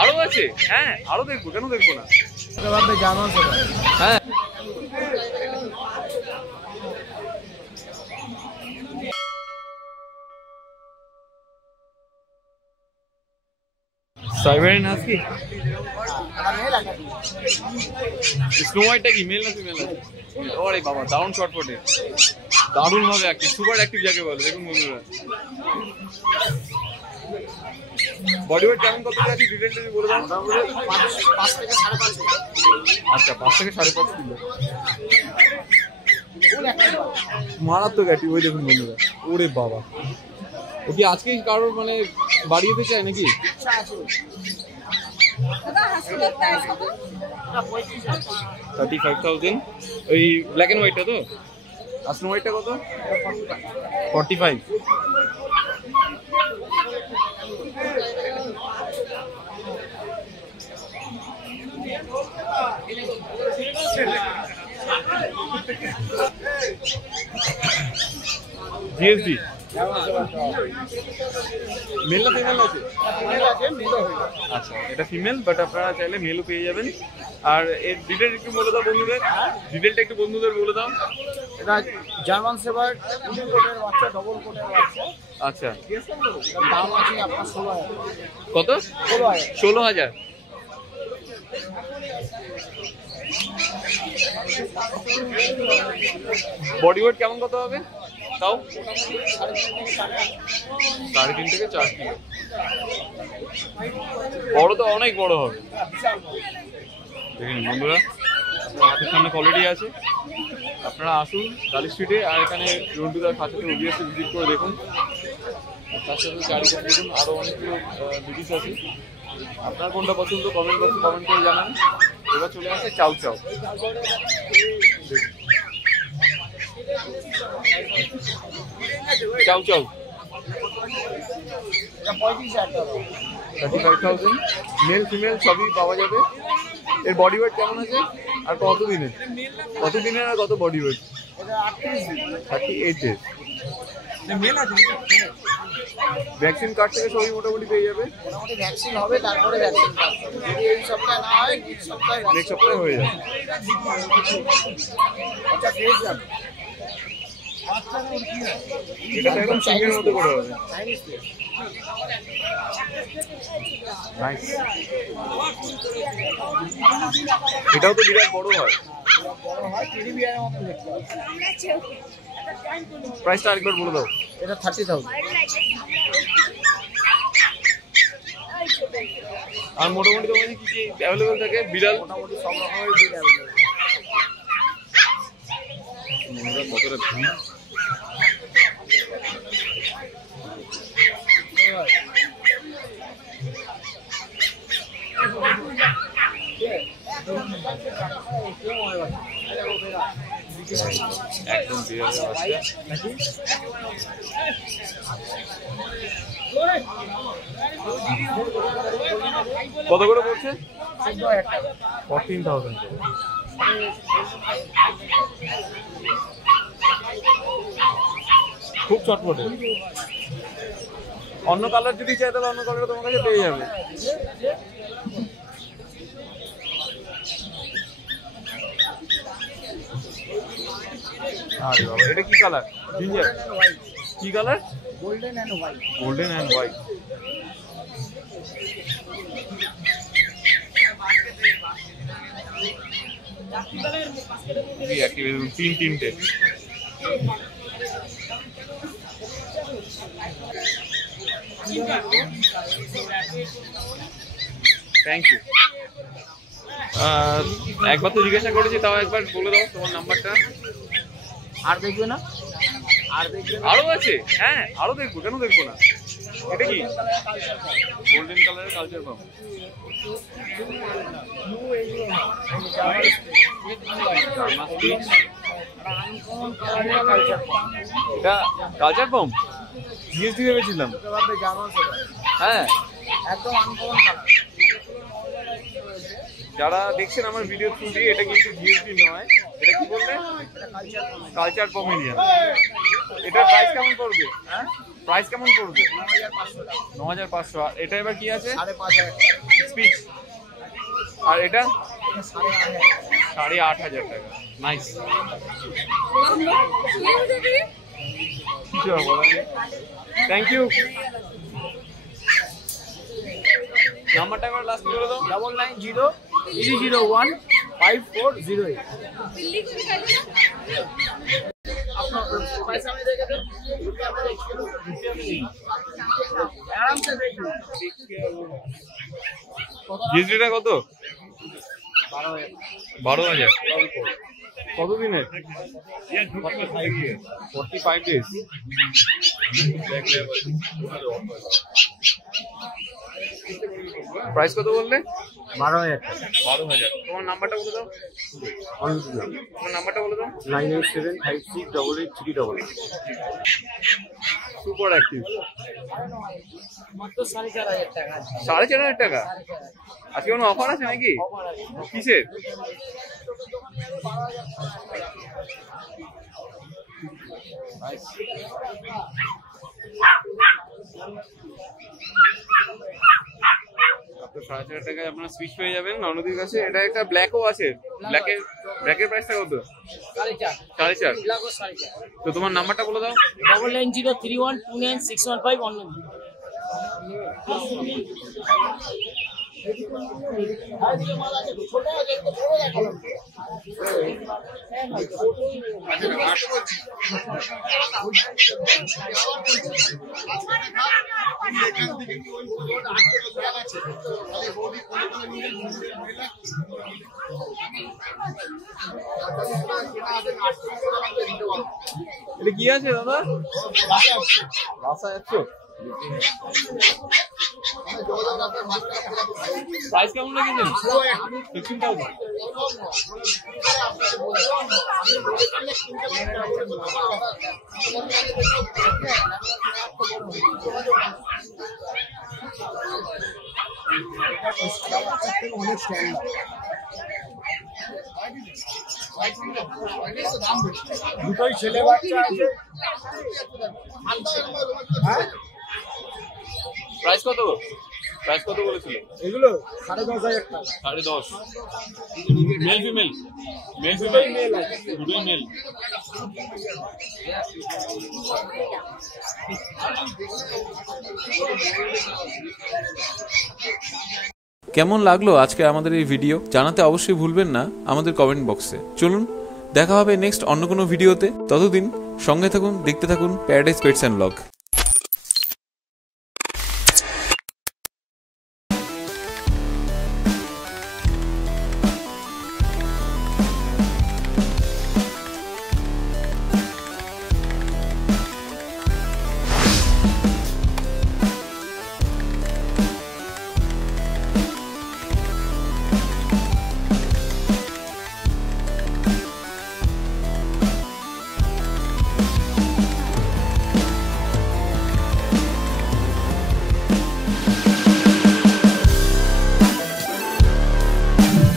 আরো আছে? হ্যাঁ আরো দেখবো, কেন দেখবো না? হ্যাঁ সাইবেরিয়ান হাস্কি স্নো হোয়াইটটা কি মেল না ফিমেল আছে? ওরে বাবা দারুণ শর্টফটে, দারুণ ভাবে অ্যাক্টিভ, সুপার অ্যাক্টিভ যাকে বলে। দেখুন বন্ধুরা বডি ওয়েট কেমন কত আছে ডিটেইলটা বলে দাও। 5 থেকে 5.5 কিলো। আচ্ছা 5 থেকে 5.5 কিলো, মারাত্মক অ্যাক্টিভ। ওই দেখুন বন্ধুরা, ওরে বাবা ও কি আজকেই কারোর মানে বাড়িয়ে দিতে চায় নাকি? 35,000 ওই ব্ল্যাক এন্ড হোয়াইটটা তো? আর স্নো হোয়াইটটা কত? 45। জিএসডি মেল না ফিমেল আছে? আচ্ছা এটা ফিমেল, বাট আপনারা চাইলে মেলও পেয়ে যাবেন। আর এর ডিটেল একটু বলে দাও বন্ধুদের, ডিটেলটা একটু বন্ধুদের বলে দাও। এটা জার্মান শেপার্ড ইন্ডিয়ান কোটের বাচ্চা, ডবল কোটের বাচ্চা। আচ্ছা দাম আছে আপনার 16,000। কত? 16,000। বডি ওয়েট কেমন কত হবে তাও? 3.5 থেকে 4 কিলো। বড় তো অনেক বড় হবে। দেখুন বন্ধুরা হাতের সামনে কোয়ালিটি আছে, আপনারা আসুন ডালি স্ট্রিটে। আর এখানে রন্টুদার খাঁচাতে অবভিয়াসলি ভিজিট করে দেখুন। তার সাথে চারিপাশে দেখুন আরও অনেকগুলো বিডিস আছে। আপনার কোনটা পছন্দ কমেন্ট বক্সে কমেন্ট করে জানান। এবার চলে আসে চাউ চাউ। চাউ চাউ 35,000 মেল ফিমেল সবই পাওয়া যাবে। এর বডি ওয়েট কেমন আছে আর কত দিনের আর কত body weight? 38 days. Vaccine card থেকে সবই মোটামুটি পেয়ে যাবে। মোটামুটি ভ্যাকসিন হবে, তারপরে ভ্যাকসিন যদি এই সপ্তাহে না হয় নেক্সট সপ্তাহে হয়ে যাবে। আচ্ছা পেয়ে যাবে। এটা একদম সিঙ্গের মতো করে হবে। নাইস। এটাও তো বিরাট বড় হয়। প্রাইসটা আরেকবার বলে দাও। এটা 30,000। আর মোটামুটি তোমার কি কি অ্যাভেলেবল থাকে? বিড়াল মোটামুটি সব রকমের বিড়াল অ্যাভেলেবল। কতটা ভিড়! একদম বিড়ালের বাচ্চা। কত করে পড়ছে? 14,000। খুব চটপটে। অন্য কালার যদি চাই তাহলে অন্য কালার তোমার কাছে পেয়ে যাবে। আরে বাবা এটা কি কালার? জিঞ্জার। কি colour? Golden and white. Golden and white. তিনটে থ্যাংক ইউ। একবার তো জিজ্ঞাসা করেছি, তাও একবার বলে দাও তোমার নাম্বারটা। আর দেখবে না? আর দেখবে? আরো আছে? হ্যাঁ আরো দেখবো, কেন দেখবো না? এটা কি গোল্ডেন কালারের কালচার পাম্প? এটা কালচার পাম্প জিএসডি ভেবেছিলাম। হ্যাঁ একদম আনকমন কালার। যারা দেখছেন আমার ভিডিও থ্রু দিয়ে, এটা কিন্তু জিএসডি নয়। এটা কি বললে? Culture Pomeranian. এটার প্রাইস কেমন পড়বে? হ্যাঁ প্রাইস কেমন পড়বে? 9500 টাকা। 9500। আর এটা এবার কি আছে? 5500 টাকা। স্পিচ। আর এটা 8500 8500 টাকা। নাইস। কিছু বলার নেই। Thank you. নাম্বারটা একবার লাস্ট বলে দাও। 9903015408। আপনার পয়সা में देके दो। आराम से देखो। জিএসটিটা কত? 12000। 12000। কত দিনের? 45 ডেজ। প্রাইস কত বললে? 12000। 12000। তোমার নাম্বারটা বলে দাও। তোমার নাম্বারটা বলে দাও। 9875688388। Super active. মাত্র 4500 টাকা। 4500 টাকা? আজকে কোনো অফার আছে নাকি? কিসের? আপনার 4500 টাকায় আপনার সুইচ পেয়ে যাবেন ননদির কাছে। এটা একটা ব্ল্যাকও আছে। ব্ল্যাকের প্রাইসটা কত? 4.5। 4.5। লাগো 4.5। তো তোমার নাম্বারটা বলে দাও। 990312961519। এটা কি আছে দাদা? রাসা যাচ্ছ? প্রাইস কেমন লেগেছে? 15,000। অনেক স্ট্যান্ডার্ড। দুটোই ছেলে বাচ্চা আছে। প্রাইস কত? প্রাইস কত বলেছিল? এগুলো 10,500 টাকা। 10.5। Male female? Male female? দুটোই মেল। কেমন লাগলো আজকে আমাদের এই ভিডিও জানাতে অবশ্যই ভুলবেন না আমাদের কমেন্ট বক্সে। চলুন দেখা হবে নেক্সট অন্য কোনো ভিডিওতে। ততদিন সঙ্গে থাকুন, দেখতে থাকুন প্যারাডাইস পেটস অ্যান্ড ব্লগ।